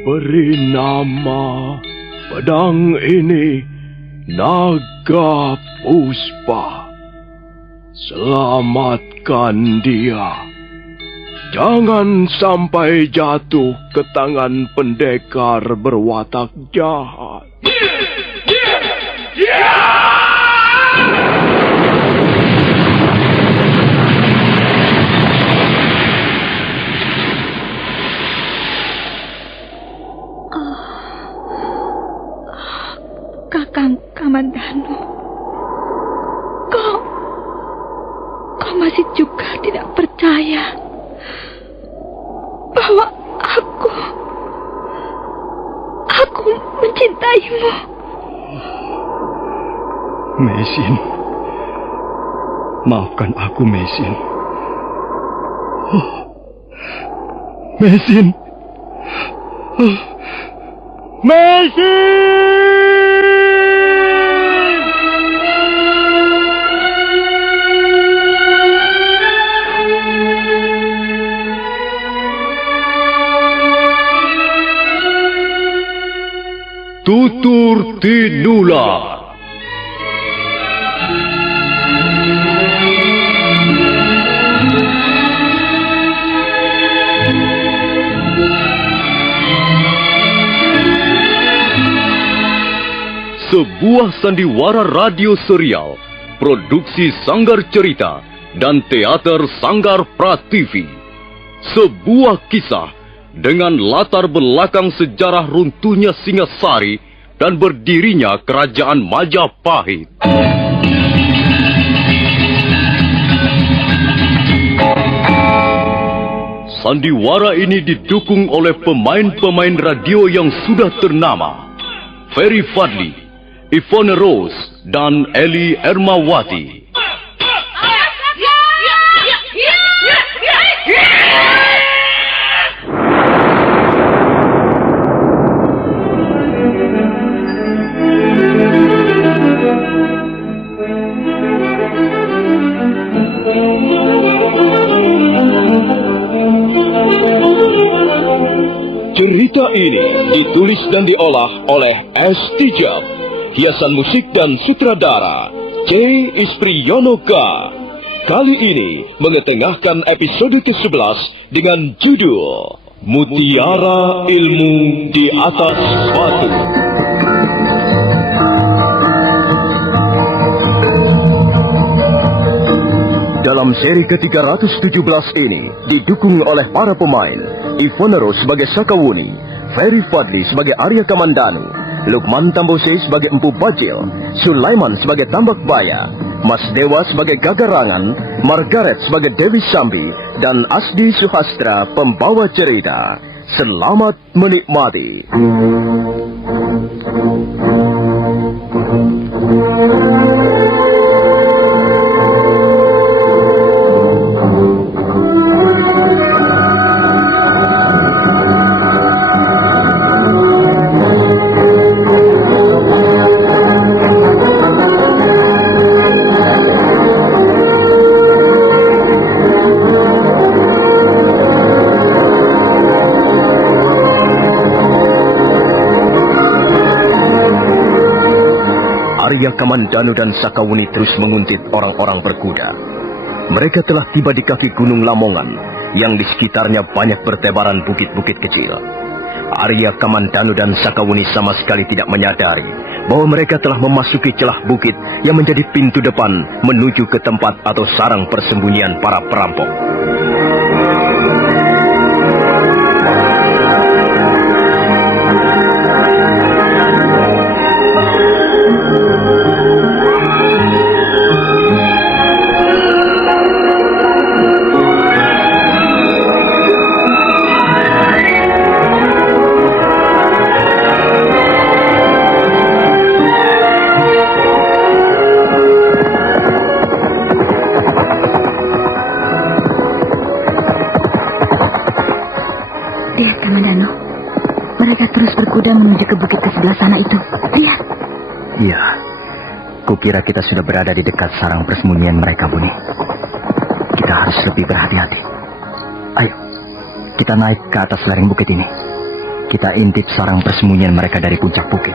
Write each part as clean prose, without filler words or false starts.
Beri nama pedang ini Naga Puspa. Selamatkan dia. Jangan sampai jatuh ke tangan pendekar berwatak jahat. Kakang Kamandanu, kau masih juga tidak percaya bahwa aku mencintaimu. Mesin, maafkan aku, Mesin. Mesin. Mesin! Tutur Tinula. Sebuah sandiwara radio serial, produksi Sanggar Cerita dan teater Sanggar Prativi. Sebuah kisah dengan latar belakang sejarah runtuhnya Singasari dan berdirinya Kerajaan Majapahit. Sandiwara ini didukung oleh pemain-pemain radio yang sudah ternama. Ferry Fadli, Ivone Rose, dan Eli Ermawati. Cerita ini ditulis dan diolah oleh S. Tijab, hiasan musik dan sutradara C. Ispriyonoka. Kali ini mengetengahkan episode ke-11 dengan judul Mutiara Ilmu di Atas Batu. Dalam seri ke-317 ini didukung oleh para pemain Ivone Rose sebagai Sakawuni, Ferry Fadli sebagai Arya Kamandanu, Lukman Tambose sebagai Empu Bajil, Sulaiman sebagai Tambak Baya, Mas Dewa sebagai Gagarangan, Margaret sebagai Dewi Sambi, dan Asdi Suhastra pembawa cerita. Selamat menikmati. Arya Kamandanu dan Sakawuni terus menguntit orang-orang berkuda. Mereka telah tiba di kaki Gunung Lamongan, yang di sekitarnya banyak bertebaran bukit-bukit kecil. Arya Kamandanu dan Sakawuni sama sekali tidak menyadari bahwa mereka telah memasuki celah bukit yang menjadi pintu depan menuju ke tempat atau sarang persembunyian para perampok. Lihat, Kamandanu. Mereka terus berkuda menuju ke bukit ke sebelah sana itu. Lihat. Iya. Kukira kita sudah berada di dekat sarang persembunyian mereka, Buni. Kita harus lebih berhati-hati. Ayo, kita naik ke atas lereng bukit ini. kita intip sarang persembunyian mereka dari puncak bukit.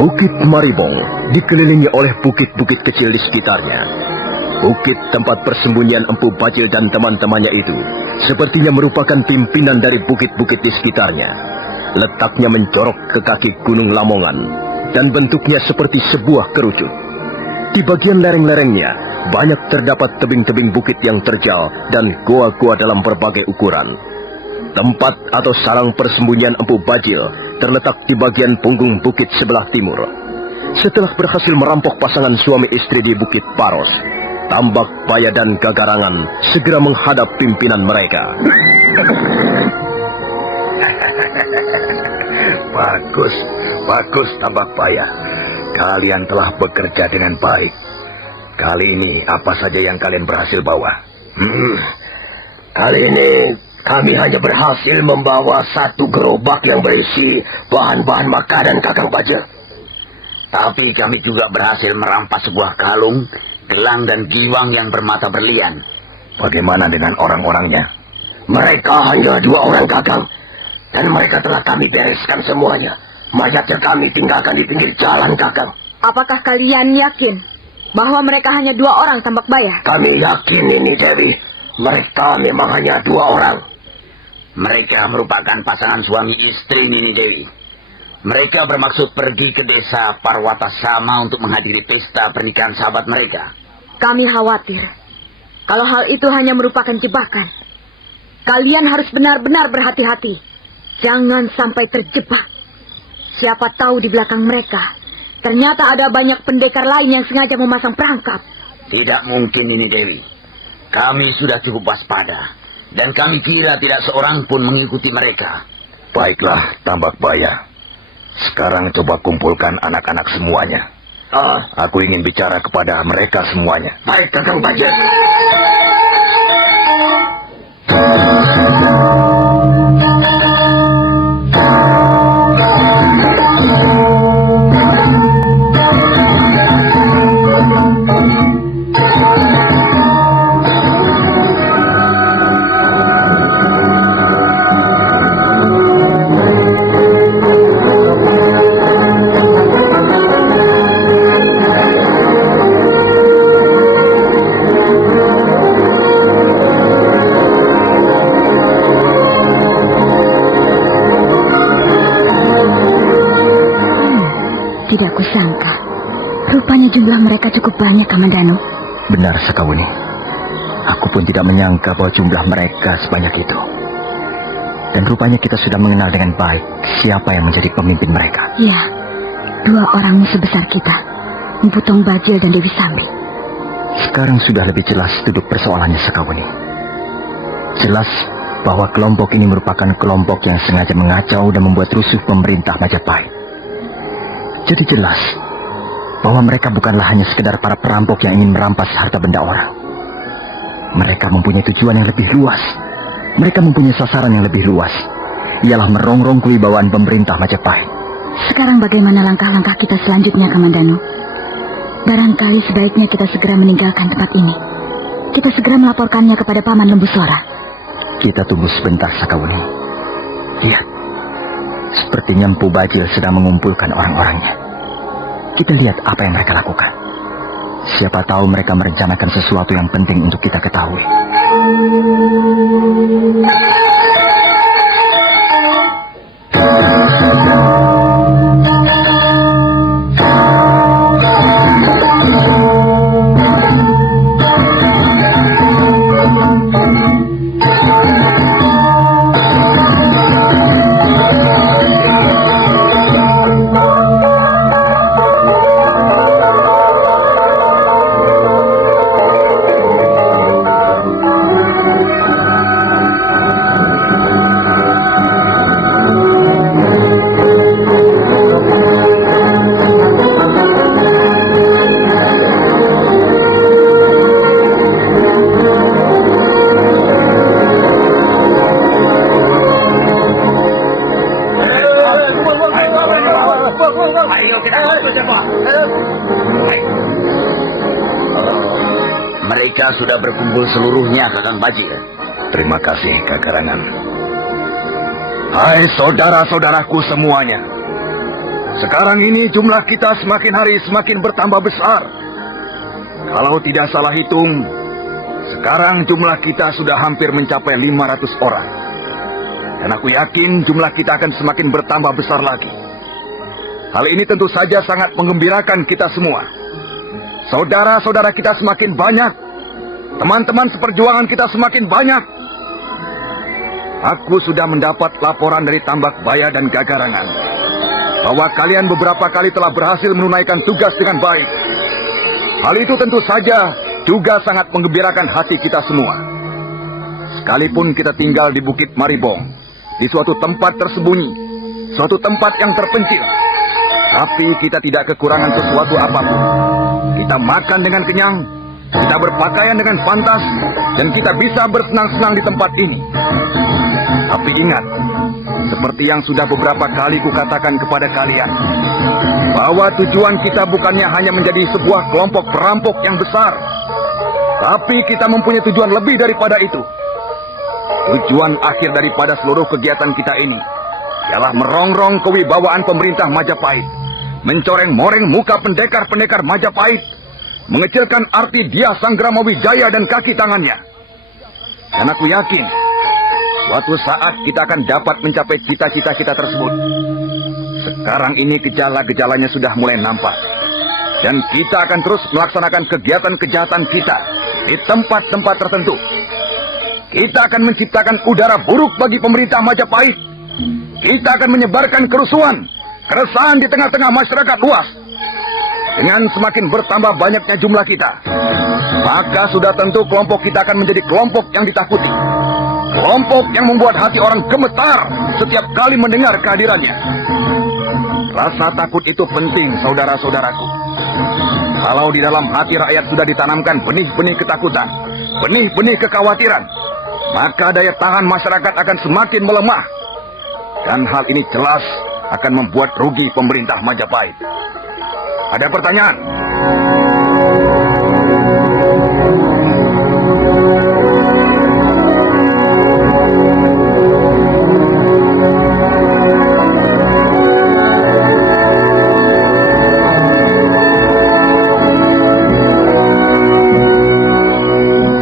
Bukit Maribong dikelilingi oleh bukit-bukit kecil di sekitarnya. Bukit tempat persembunyian Empu Bajil dan teman-temannya itu sepertinya merupakan pimpinan dari bukit-bukit di sekitarnya. Letaknya menjorok ke kaki Gunung Lamongan dan bentuknya seperti sebuah kerucut. Di bagian lereng-lerengnya banyak terdapat tebing-tebing bukit yang terjal dan goa-goa dalam berbagai ukuran. Tempat atau sarang persembunyian Empu Bajil terletak di bagian punggung bukit sebelah timur. Setelah berhasil merampok pasangan suami istri di Bukit Paros, Tambak Baya dan Gagarangan segera menghadap pimpinan mereka. Bagus Tambak Baya. Kalian telah bekerja dengan baik. Kali ini apa saja yang kalian berhasil bawa? Kali ini kami hanya berhasil membawa satu gerobak yang berisi bahan-bahan makanan Kakang Bajil. Tapi kami juga berhasil merampas sebuah kalung, gelang dan giwang yang bermata berlian. Bagaimana dengan orang-orangnya? Mereka hanya 2 orang Kakang, dan mereka telah kami bereskan semuanya. Mayatnya kami tinggalkan di pinggir jalan Kakang. Apakah kalian yakin bahwa mereka hanya 2 orang, Tambak Baya? Kami yakin ini, Dewi. Mereka memang hanya 2 orang. Mereka merupakan pasangan suami istri Nini Dewi. Mereka bermaksud pergi ke desa Parwatasama untuk menghadiri pesta pernikahan sahabat mereka. Kami khawatir kalau hal itu hanya merupakan jebakan. Kalian harus benar-benar berhati-hati. Jangan sampai terjebak. Siapa tahu di belakang mereka ternyata ada banyak pendekar lain yang sengaja memasang perangkap. Tidak mungkin Nini Dewi. Kami sudah cukup waspada, dan kami kira tidak seorang pun mengikuti mereka. Baiklah, Tambak Baya. Sekarang coba kumpulkan anak-anak semuanya. Aku ingin bicara kepada mereka semuanya. Baik, Kakang Bajil. Tidak kusangka. Rupanya jumlah mereka cukup banyak, Kamandanu. Benar, Sakawuni. Aku pun tidak menyangka bahwa jumlah mereka sebanyak itu. Dan rupanya kita sudah mengenal dengan baik siapa yang menjadi pemimpin mereka. Ya, 2 orang musuh besar kita, Empu Tong Bajil dan Dewi Sambi. Sekarang sudah lebih jelas duduk persoalannya, Sakawuni. Jelas bahwa kelompok ini merupakan kelompok yang sengaja mengacau dan membuat rusuh pemerintah Majapahit. Jadi jelas bahwa mereka bukanlah hanya sekedar para perampok yang ingin merampas harta benda orang. Mereka mempunyai tujuan yang lebih luas. Mereka mempunyai sasaran yang lebih luas. Ialah merongrong kewibawaan pemerintah Majapahit. Sekarang bagaimana langkah-langkah kita selanjutnya, Kamandanu? Barangkali sebaiknya kita segera meninggalkan tempat ini. Kita segera melaporkannya kepada Paman Lembu Sora. Kita tunggu sebentar, Sakawuni. Lihat, sepertinya Empu Bajil sedang mengumpulkan orang-orangnya. Kita lihat apa yang mereka lakukan. Siapa tahu mereka merencanakan sesuatu yang penting untuk kita ketahui. mereka sudah berkumpul seluruhnya, Kakang Baji. Terima kasih, Kakarangan. Hai saudara-saudaraku semuanya. Sekarang ini jumlah kita semakin hari semakin bertambah besar. Kalau tidak salah hitung, sekarang jumlah kita sudah hampir mencapai 500 orang. Dan aku yakin jumlah kita akan semakin bertambah besar lagi. Hal ini tentu saja sangat menggembirakan kita semua. Saudara-saudara kita semakin banyak. Teman-teman seperjuangan kita semakin banyak. Aku sudah mendapat laporan dari Tambak Baya dan Gagarangan bahwa kalian beberapa kali telah berhasil menunaikan tugas dengan baik. Hal itu tentu saja juga sangat menggembirakan hati kita semua. Sekalipun kita tinggal di Bukit Maribong, di suatu tempat tersembunyi, suatu tempat yang terpencil, tapi kita tidak kekurangan sesuatu apapun. Kita makan dengan kenyang, kita berpakaian dengan pantas, dan kita bisa bersenang-senang di tempat ini. Tapi ingat, seperti yang sudah beberapa kali kukatakan kepada kalian, bahwa tujuan kita bukannya hanya menjadi sebuah kelompok perampok yang besar, tapi kita mempunyai tujuan lebih daripada itu. Tujuan akhir daripada seluruh kegiatan kita ini ialah merongrong kewibawaan pemerintah Majapahit, mencoreng-moreng muka pendekar-pendekar Majapahit, mengecilkan arti dia Sanggrama Wijaya dan kaki tangannya. Dan aku yakin, suatu saat kita akan dapat mencapai cita-cita kita tersebut. Sekarang ini gejala-gejalanya sudah mulai nampak. Dan kita akan terus melaksanakan kegiatan kejahatan kita di tempat-tempat tertentu. Kita akan menciptakan udara buruk bagi pemerintah Majapahit. Kita akan menyebarkan kerusuhan, keresahan di tengah-tengah masyarakat luas. Dengan semakin bertambah banyaknya jumlah kita, maka sudah tentu kelompok kita akan menjadi kelompok yang ditakuti. Kelompok yang membuat hati orang gemetar setiap kali mendengar kehadirannya. Rasa takut itu penting, saudara-saudaraku. Kalau di dalam hati rakyat sudah ditanamkan benih-benih ketakutan, benih-benih kekhawatiran, maka daya tahan masyarakat akan semakin melemah. Dan hal ini jelas akan membuat rugi pemerintah Majapahit. Ada pertanyaan?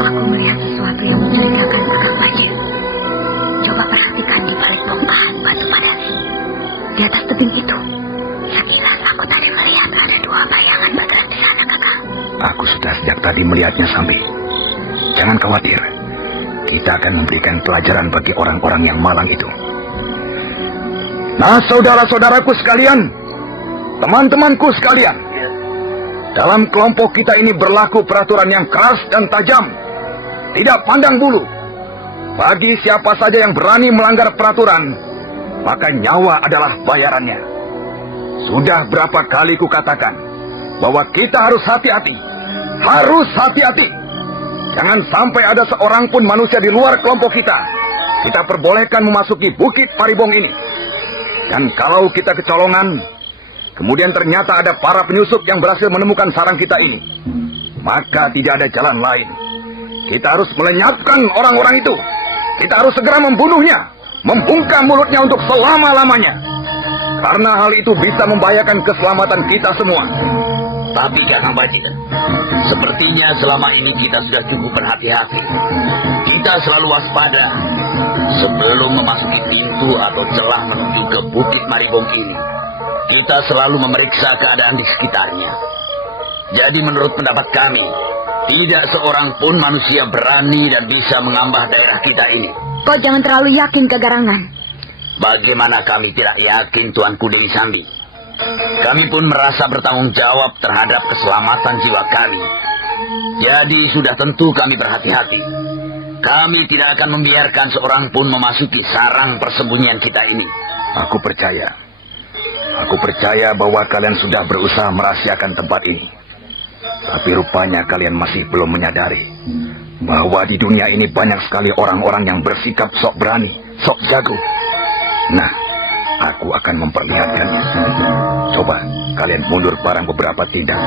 Aku melihat sesuatu yang mencurigakan, Kakang Baja. Coba perhatikan di balik bongkahan batu padasi. Di atas tebing itu, sekilas aku tadi melihat ada dua bayangan bergerak di sana, Kakang. Aku sudah sejak tadi melihatnya, Sambi. Jangan khawatir. Kita akan memberikan pelajaran bagi orang-orang yang malang itu. Nah, saudara-saudaraku sekalian, teman-temanku sekalian, dalam kelompok kita ini berlaku peraturan yang keras dan tajam, tidak pandang bulu. Bagi siapa saja yang berani melanggar peraturan, maka nyawa adalah bayarannya. Sudah berapa kali kukatakan bahwa kita harus hati-hati. Harus hati-hati. Jangan sampai ada seorang pun manusia di luar kelompok kita perbolehkan memasuki Bukit Maribong ini. Dan kalau kita kecolongan, kemudian ternyata ada para penyusup yang berhasil menemukan sarang kita ini, maka tidak ada jalan lain. Kita harus melenyapkan orang-orang itu. Kita harus segera membunuhnya, membungkam mulutnya untuk selama-lamanya. Karena hal itu bisa membahayakan keselamatan kita semua. Tapi Kakang Baji, sepertinya selama ini kita sudah cukup berhati-hati. Kita selalu waspada. Sebelum memasuki pintu atau celah menuju ke Bukit Maribong ini, kita selalu memeriksa keadaan di sekitarnya. Jadi menurut pendapat kami, tidak seorang pun manusia berani dan bisa mengambah daerah kita ini. Kau jangan terlalu yakin, Kagarangan. Bagaimana kami tidak yakin, Tuanku Dewi Sambi? Kami pun merasa bertanggung jawab terhadap keselamatan jiwa kami. Jadi sudah tentu kami berhati-hati. Kami tidak akan membiarkan seorang pun memasuki sarang persembunyian kita ini. Aku percaya. Aku percaya bahwa kalian sudah berusaha merahasiakan tempat ini. Tapi rupanya kalian masih belum menyadari bahwa di dunia ini banyak sekali orang-orang yang bersikap sok berani, sok jago. Nah, Aku akan memperlihatkannya. Coba kalian mundur barang beberapa tindak.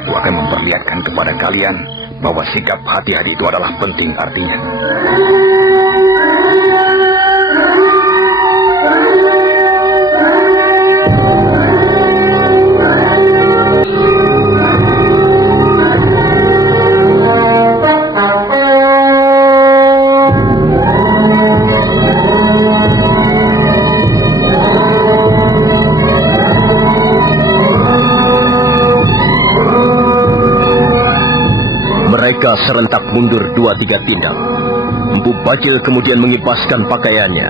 Aku akan memperlihatkan kepada kalian bahwa sikap hati-hati itu adalah penting artinya. Mereka serentak mundur 2-3 tindak. Empu Bajil kemudian mengipaskan pakaiannya.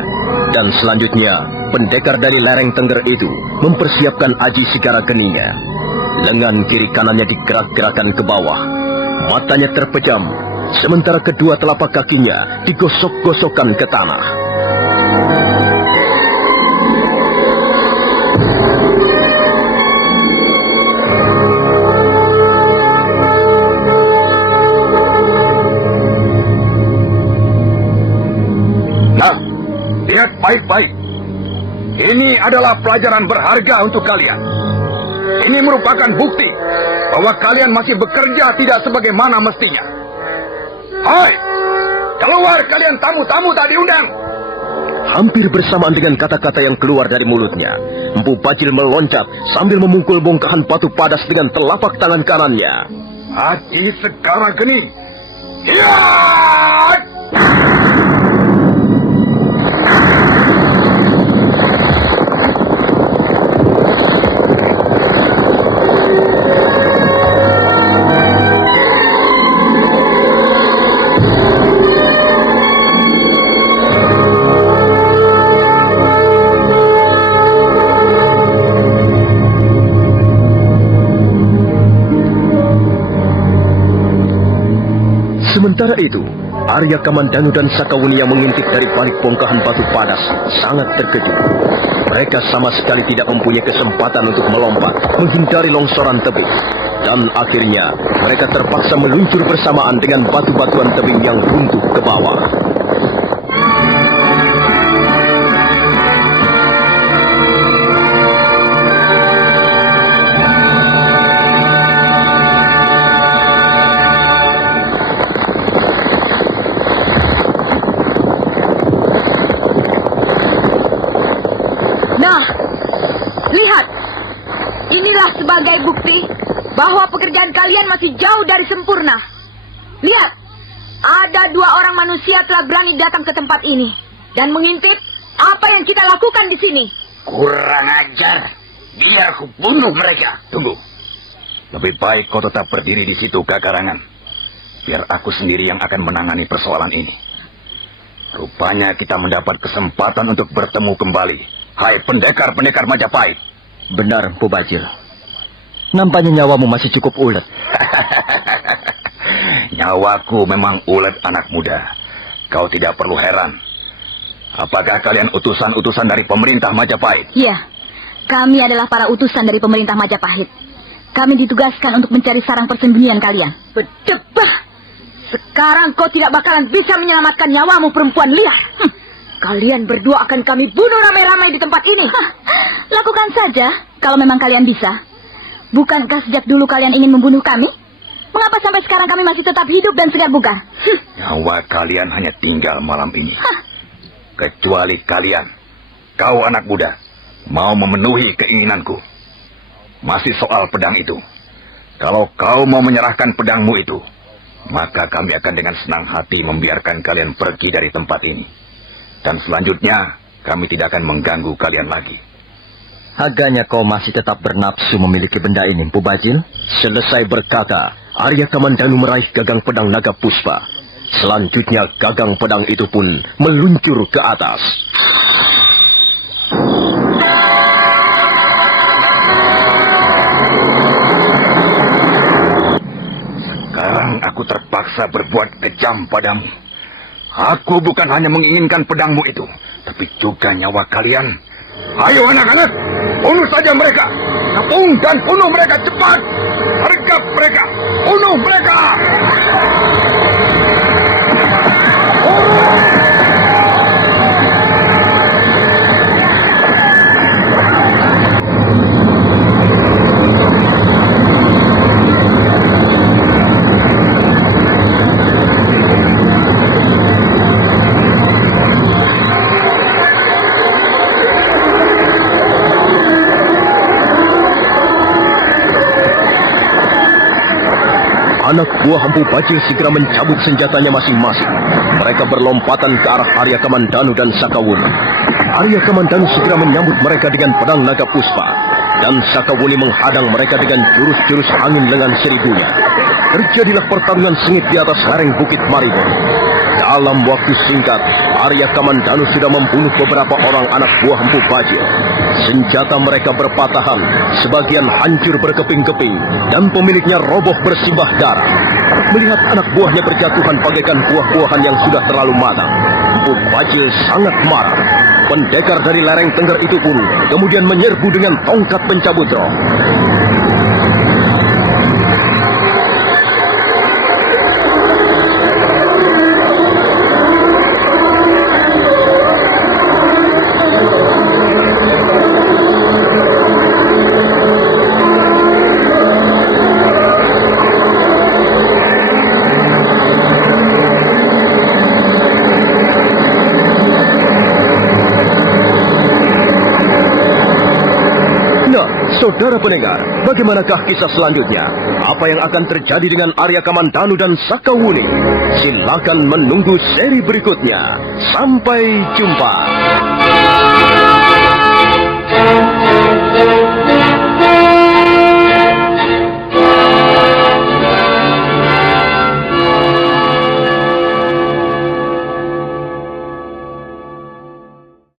Dan selanjutnya, pendekar dari lereng Tengger itu mempersiapkan aji sikara geninya. Lengan kiri kanannya digerak-gerakan ke bawah. Matanya terpejam, sementara kedua telapak kakinya digosok-gosokkan ke tanah. Lihat baik-baik. Ini adalah pelajaran berharga untuk kalian. Ini merupakan bukti bahwa kalian masih bekerja tidak sebagaimana mestinya. Hai, keluar kalian tamu-tamu tak diundang. Hampir bersamaan dengan kata-kata yang keluar dari mulutnya, Empu Bajil meloncat sambil memukul bongkahan batu padas dengan telapak tangan kanannya. Aji Sekara Geni. Ya! Sementara itu, Arya Kamandanu dan Sakawuni yang mengintip dari balik bongkahan batu padas sangat terkejut. Mereka sama sekali tidak mempunyai kesempatan untuk melompat, menghindari longsoran tebing. Dan akhirnya, mereka terpaksa meluncur bersamaan dengan batu-batuan tebing yang runtuh ke bawah. Sebagai bukti bahwa pekerjaan kalian masih jauh dari sempurna. Lihat, ada 2 orang manusia telah berani datang ke tempat ini dan mengintip apa yang kita lakukan di sini. Kurang ajar. Biar aku bunuh mereka. Tunggu. Lebih baik kau tetap berdiri di situ, Kakarangan. Biar aku sendiri yang akan menangani persoalan ini. Rupanya kita mendapat kesempatan untuk bertemu kembali. Hai pendekar-pendekar Majapahit. Benar, Empu Bajil. Nampaknya nyawamu masih cukup ulet. Nyawaku memang ulet, anak muda. Kau tidak perlu heran. Apakah kalian utusan-utusan dari pemerintah Majapahit? Iya, kami adalah para utusan dari pemerintah Majapahit. Kami ditugaskan untuk mencari sarang persembunyian kalian. Berdebah! Sekarang kau tidak bakalan bisa menyelamatkan nyawamu, perempuan liar. Kalian berdua akan kami bunuh ramai-ramai di tempat ini. Lakukan saja, kalau memang kalian bisa. Bukankah sejak dulu kalian ingin membunuh kami? Mengapa sampai sekarang kami masih tetap hidup dan segar bugar? Nyawa kalian hanya tinggal malam ini. Kecuali kalian, kau anak muda, mau memenuhi keinginanku. Masih soal pedang itu. Kalau kau mau menyerahkan pedangmu itu, maka kami akan dengan senang hati membiarkan kalian pergi dari tempat ini. Dan selanjutnya, kami tidak akan mengganggu kalian lagi. Agaknya kau masih tetap bernafsu memiliki benda ini, Empu Bajil. Selesai berkata, Arya Kamandanu meraih gagang pedang naga puspa. Selanjutnya gagang pedang itu pun meluncur ke atas. Sekarang aku terpaksa berbuat kejam padamu. Aku bukan hanya menginginkan pedangmu itu, tapi juga nyawa kalian. Ayo anak-anak, bunuh saja mereka. Kepung dan bunuh mereka cepat. Hargap mereka, bunuh mereka. Anak buah Empu Bajil segera mencabut senjatanya masing-masing. Mereka berlompatan ke arah Arya Kamandanu dan Sakawuni. Arya Kamandanu segera menyambut mereka dengan pedang naga puspa. Dan Sakawuni menghadang mereka dengan jurus-jurus angin lengan seribunya. Terjadilah pertarungan sengit di atas lereng Bukit Maribor. Dalam waktu singkat, Arya Kamandanu sudah membunuh beberapa orang anak buah Empu Bajil. Senjata mereka berpatahan, sebagian hancur berkeping-keping, dan pemiliknya roboh bersimbah darah. Melihat anak buahnya berjatuhan bagaikan buah-buahan yang sudah terlalu matang, Empu Bajil sangat marah. Pendekar dari lereng Tengger itu pun kemudian menyerbu dengan tongkat pencabut roh. Saudara pendengar, bagaimanakah kisah selanjutnya? Apa yang akan terjadi dengan Arya Kamandanu dan Sakawuni? Silakan menunggu seri berikutnya. Sampai jumpa.